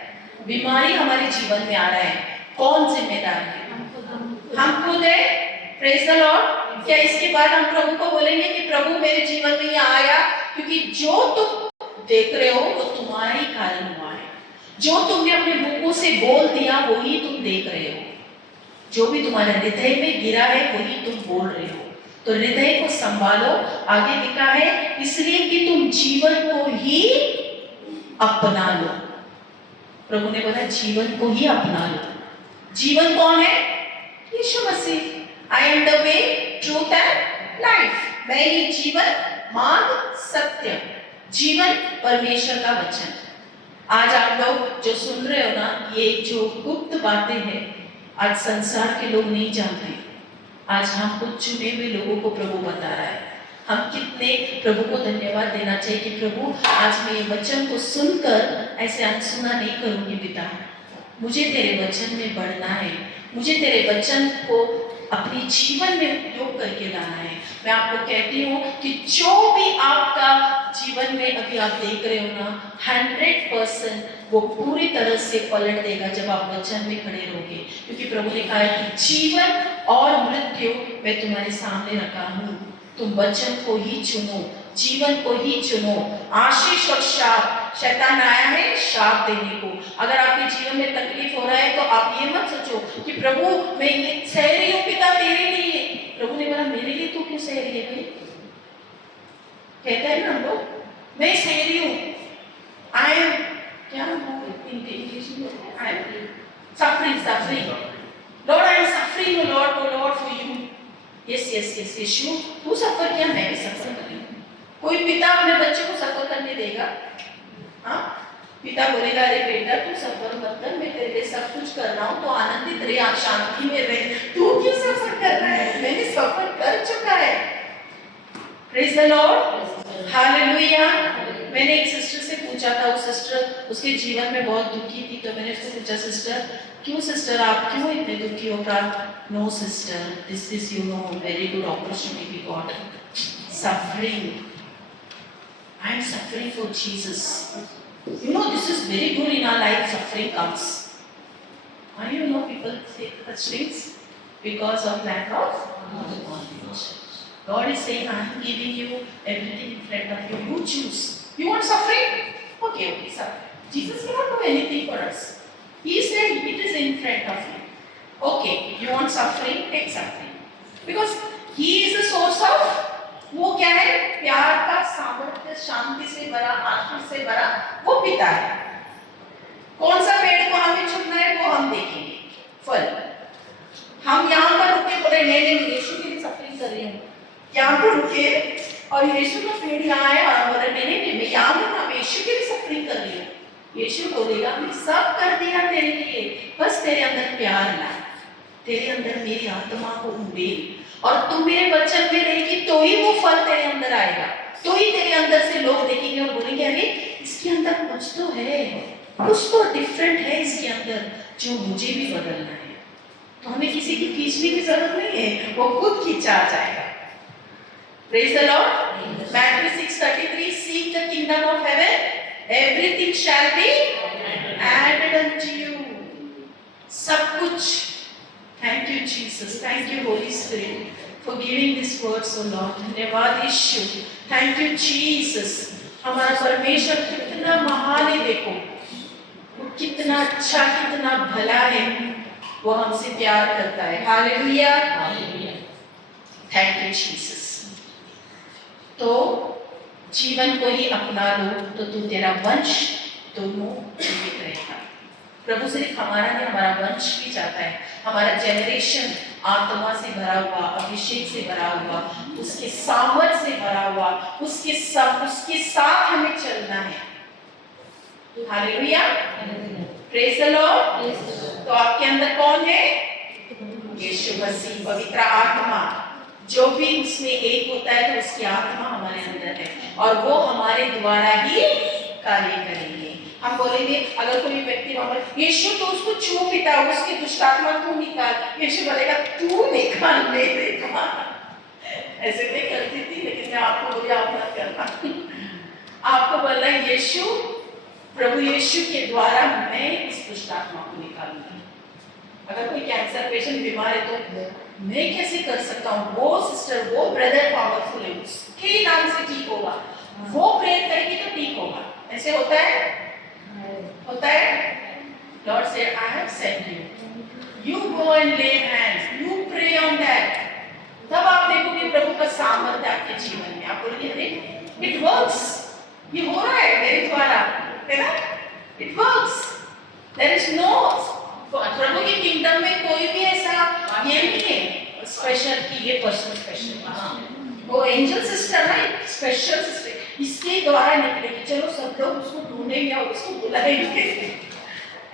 बीमारी हमारे जीवन में आ रहा है, कौन जिम्मेदार है? हम खुद है। Praise the Lord. क्या इसके बाद हम प्रभु को बोलेंगे कि प्रभु मेरे जीवन में ये आया क्योंकि जो तुम देख रहे हो वो तुम्हारा ही कारण हुआ है, जो तुमने अपने मुंह से बोल दिया वही तुम देख रहे हो, जो भी तुम्हारे हृदय में गिरा है वही तुम बोल रहे हो। तो हृदय को संभालो। आगे लिखा है इसलिए कि तुम जीवन को ही अपना लो। प्रभु ने बोला जीवन को ही अपना लो। जीवन कौन है? यीशु मसीह। I am the way, truth and life. मैं ही जीवन, मार्ग, सत्य। जीवन परमेश्वर का वचन। आज आप लोग जो सुन रहे हो ना, ये जो गुप्त बातें हैं आज संसार के लोग नहीं जानते। आज हम कुछ चुने हुए लोगों को प्रभु बता रहा है। हम कितने प्रभु को धन्यवाद देना चाहिए कि प्रभु आज मैं ये वचन को सुनकर ऐसे अनसुना नहीं करूंगी पिता, मुझे तेरे वचन में बढ़ना है, मुझे तेरे वचन को अपने जीवन में उपयोग करके लाना है। मैं आपको कहती हूँ कि जो भी आपका जीवन में अभी आप देख रहे हो ना, 100% वो पूरी तरह से पलट देगा जब आप वचन में खड़े रहोगे, क्योंकि प्रभु ने कहा है कि जीवन और मृत्यु मैं तुम्हारे सामने रखा हूँ, तुम वचन को ही चुनो, जीवन को ही चुनो। आशीष और शाप, शैतान आया है शाप देने को। अगर आपके जीवन में तकलीफ हो रहा है तो आप ये मत सोचो कि प्रभु मैं ये सह रही हूँ पिता तेरे लिए। प्रभु ने बोला मेरे लिए तू क्यों सह रही है भाई? कहते हैं ना हम लोग, मैं सह रही हूँ, आई एम क्या इंग्लिश में I am suffering lord, I am suffering lord for you. Yes यीशु तू सफर किया, मैं भी सफर कर रही हूँ। कोई पिता अपने बच्चे को सफर करने देगा? हाँ, पिता बोलेगा अरे बेटा तू सफर मत कर, मैं तेरे लिए सब कुछ कर रहा हूँ, तो आनंदित रहे, आप शांति में रहे, तू क्यों सफर कर रहा है? मैंने सफर कर चुका है। Praise the lord, hallelujah. मैंने एक सिस्टर से पूछा था, उस सिस्टर उसके जीवन में बहुत दुखी थी, तो मैंने उससे पूछा सिस्टर क्यों सिस्टर आप क्यों इतने दुखी हो? No sister, this is you know very good opportunity we got, suffering, I am suffering for Jesus. You know this is very good in our life, suffering comes. Why you know people say such things? Because of lack of knowledge. God is saying, I am giving you everything in front of you. You choose. You want suffering? Okay, suffer. Jesus cannot do anything for us. He said it is in front of you. Okay, you want suffering? Take suffering. Because He is the source of, वो क्या है? प्यार का सामर्थ्य, शांति से भरा, आशीष से भरा वो पिता है। कौन सा पेड़ को हमें चुनना है वो हम देखेंगे, फल। हम यहाँ पर रुके बोले नहीं यीशु के लिए सफरिंग कर रही हूँ, यहाँ पर रुके और यीशु का पेड़ यहाँ है और बोले नहीं मैं यहाँ पर हम यीशु के लिए सफरिंग कर रही हूँ। यीशु बोलेगा मैं सब कर दिया तेरे लिए, बस तेरे अंदर प्यार ला, तेरे अंदर मेरी आत्मा को उड़ेल और तुम मेरे वचन में रहेगी तो ही वो फल तेरे अंदर आएगा, तो ही तेरे अंदर से लोग देखेंगे और बोलेंगे अरे इसके अंदर कुछ तो है, कुछ तो डिफरेंट है इसके अंदर जो मुझे भी बदलना है। तो हमें किसी की खींचने की जरूरत नहीं है, वो खुद खींचा आ जाएगा। Praise the Lord. Matthew 6:33 seek the kingdom of heaven everything shall be added unto you. सब कुछ। Thank you Jesus, thank you Holy Spirit for giving this word so Lord. धन्यवाद यीशु, thank you Jesus। हमारा परमेश्वर कितना महान है, देखो वो कितना अच्छा, कितना भला है, वो हमसे प्यार करता है। Hallelujah, thank you Jesus. तो जीवन को ही अपना लो तो तू तेरा वंश दोनों जीवित रहेगा। प्रभु सिर्फ हमारा नहीं, हमारा वंश भी चाहता है, हमारा जनरेशन आत्मा से भरा हुआ, अभिषेक से भरा हुआ, उसके सामर्थ से भरा हुआ, उसके साथ हमें चलना है। Hallelujah, praise the Lord. तो आपके अंदर कौन है? यीशु मसीह, पवित्र आत्मा। जो भी उसमें एक होता है तो उसकी आत्मा हमारे अंदर है और वो हमारे द्वारा ही कार्य करेंगे। हम बोलेंगे अगर कोई व्यक्ति वहां पर यीशु तो उसको छू पिता, उसकी दुष्ट आत्मा तू निकाल, यीशु बोलेगा तू निकाल, मैं निकाल। ऐसे मैं करती थी, लेकिन मैं आपको बोली आप मत करना। आपको बोलना है यीशु, प्रभु यीशु के द्वारा मैं इस दुष्ट आत्मा को निकालूंगी। अगर कोई कैंसर पेशेंट बीमार है तो मैं कैसे कर सकता हूँ? वो सिस्टर, वो ब्रदर पावरफुल है, उसके नाम से ठीक होगा, वो प्रेयर करेगी तो ठीक होगा। ऐसे होता है, होता है। Lord said, I have sent you. You go and lay hands. You pray on that. तब आप देखोगे प्रभु का सामर्थ्य आपके जीवन में। आप बोलिए अरे it works, ये हो रहा है मेरे द्वारा, है ना? It works. There is no, प्रभु के किंगडम में कोई भी ऐसा ये नहीं है स्पेशल कि ये पर्सन स्पेशल। वो एंजल सिस्टर ना, स्पेशल सिस्टर, इसके द्वारा निकलेगी, चलो सब लोग उसको ढूंढेंगे और उसको बुलाएंगे।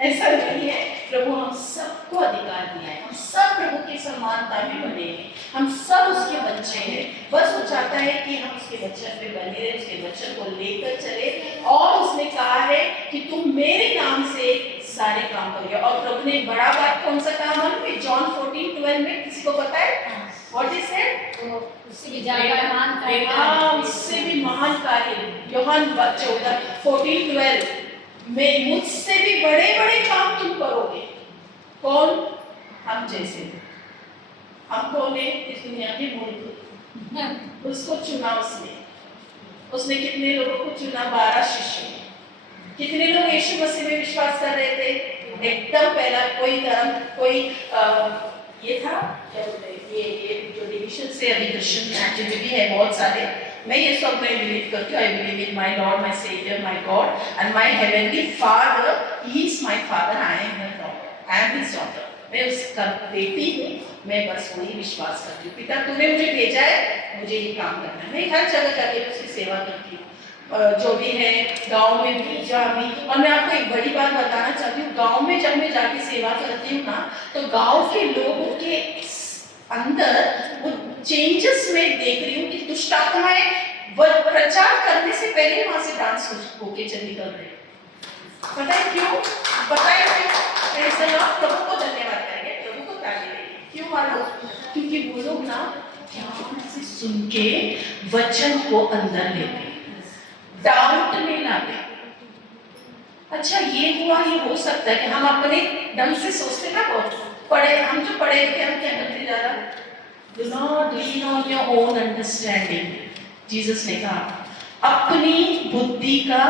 ऐसा नहीं है। प्रभु हम सबको अधिकार दिया है, हम सब प्रभु की समानता में बने हैं, हम सब उसके बच्चे हैं। बस वो चाहता है कि हम उसके वचन पे बने रहे, उसके वचन को लेकर चले। और उसने कहा है कि तुम मेरे नाम से सारे काम करोगे। और प्रभु ने बड़ा बात कौन सा कहा मालूम है? जॉन 14:12 में किसी को पता है? What is it? उससे भी ज्यादा महान कार्य हाँ, उससे भी महान कार्य। यूहन्ना 14:12 में मुझसे भी बड़े बड़े काम तुम करोगे। कौन? हम जैसे। हम कौन है? इस दुनिया के मूर्ख। उसको चुना उसने कितने लोगों को चुना? 12 शिष्य। कितने लोग यीशु मसीह में विश्वास कर रहे थे? एकदम पहला कोई धर्म, कोई ये था क्या बोलते हैं, ये जो डिविजन से अभी क्रिश्चियन एक्टिविटी है बहुत सारे। मैं ये सब में बिलीव करती हूँ। I believe in my Lord, my saviour, my God and my heavenly father. He is my father, I am his daughter, I am his daughter. मैं उसका बेटी हूँ। मैं बस वही विश्वास करती हूँ। पिता तूने मुझे भेजा है, मुझे ये काम करना है। मैं हर जगह जाके उसकी सेवा करती हूँ, जो भी है, गांव में भी, जहाँ भी। और मैं आपको एक बड़ी बात बताना चाहती हूँ, गांव में जब मैं जाके सेवा करती हूँ ना, तो गांव के लोगों के अंदर वो चेंजेस मैं देख रही हूँ कि दुष्ट आत्माएं प्रचार करने से पहले वहां से डांस होके चली कर रहे। पता है क्यों? बताए प्रभु को धन्यवाद करेंगे, प्रभु को ताली देंगे। क्यों मालूम? क्योंकि वो लोग ना ध्यान से सुन के वचन को अंदर लेते, डाउट नहीं लाते। अच्छा ये हुआ, ये हो सकता है कि हम अपने ढंग से सोचते ना, बहुत पढ़े, हम जो पढ़े लिखे हम क्या करते ज्यादा? Do not lean on your own understanding। Jesus ने कहा अपनी बुद्धि का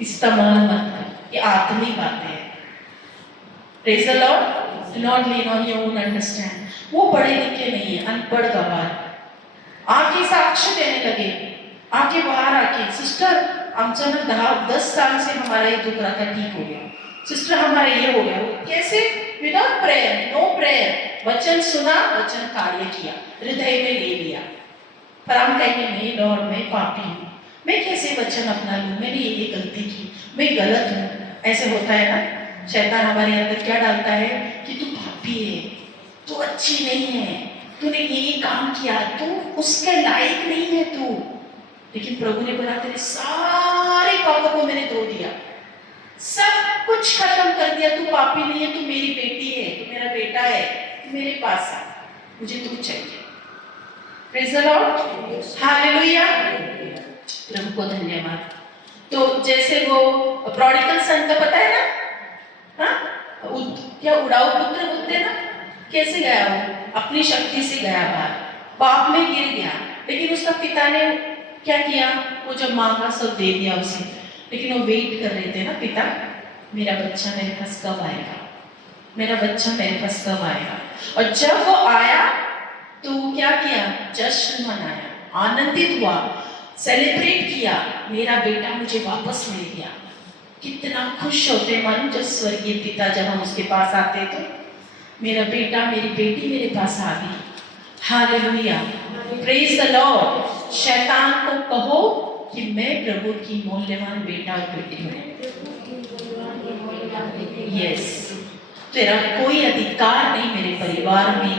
इस्तेमाल मत कर। ये आत्मिक बातें हैं। Praise the Lord। Do not lean on your own understanding। वो पढ़े लिखे नहीं है, अनपढ़ गवार आके साक्ष्य देने लगे, आके बाहर आके, सिस्टर आमचा ना 10 साल से हमारा ये दुख रहा था, ठीक हो गया। सिस्टर हमारा ये हो गया। कैसे? Without prayer, no prayer. वचन सुना, वचन कार्य किया, हृदय में ले लिया। पर हम कहेंगे नहीं लॉर्ड, मैं पापी हूँ, मैं कैसे वचन अपना लूँ, मैंने ये गलती की, मैं गलत हूँ। ऐसे होता है ना। शैतान हमारे अंदर क्या डालता है कि तू पापी है, तू अच्छी नहीं है, तूने ये काम किया, तू उसके लायक नहीं है तू। लेकिन प्रभु ने बोला तेरे सारे पापों को मैंने धो दिया, सब कुछ खत्म कर दिया, तू पापी नहीं है, तू मेरी बेटी है, तू मेरा बेटा है, तू मेरे पास आ, मुझे तू चाहिए। प्रेज़ द लॉर्ड, हालेलुया, प्रभु को धन्यवाद। तो जैसे वो प्रोडिगल सन का पता है ना, हाँ क्या उड़ाऊ पुत्र बोलते हैं ना, कैसे गया वो? अपनी शक्ति से गया बाहर, पाप में गिर गया। लेकिन उसका पिता ने क्या किया? वो जब मांगा सब दे दिया उसे। लेकिन वो वेट कर रहे थे ना, पिता मेरा बच्चा मेरे पास कब आएगा, मेरा बच्चा मेरे पास कब आएगा। और जब वो आया तो क्या किया? जश्न मनाया, आनंदित हुआ, सेलिब्रेट किया, मेरा बेटा मुझे वापस मिल गया। कितना खुश होते मालूम जब स्वर्गीय पिता, जब हम उसके पास आते तो मेरा बेटा मेरी बेटी मेरे पास आ गई। Hallelujah, praise the Lord. शैतान को कहो कि मैं प्रभु की मूल्यवान बेटा और बेटी हूँ। यस, तेरा कोई अधिकार नहीं मेरे परिवार में,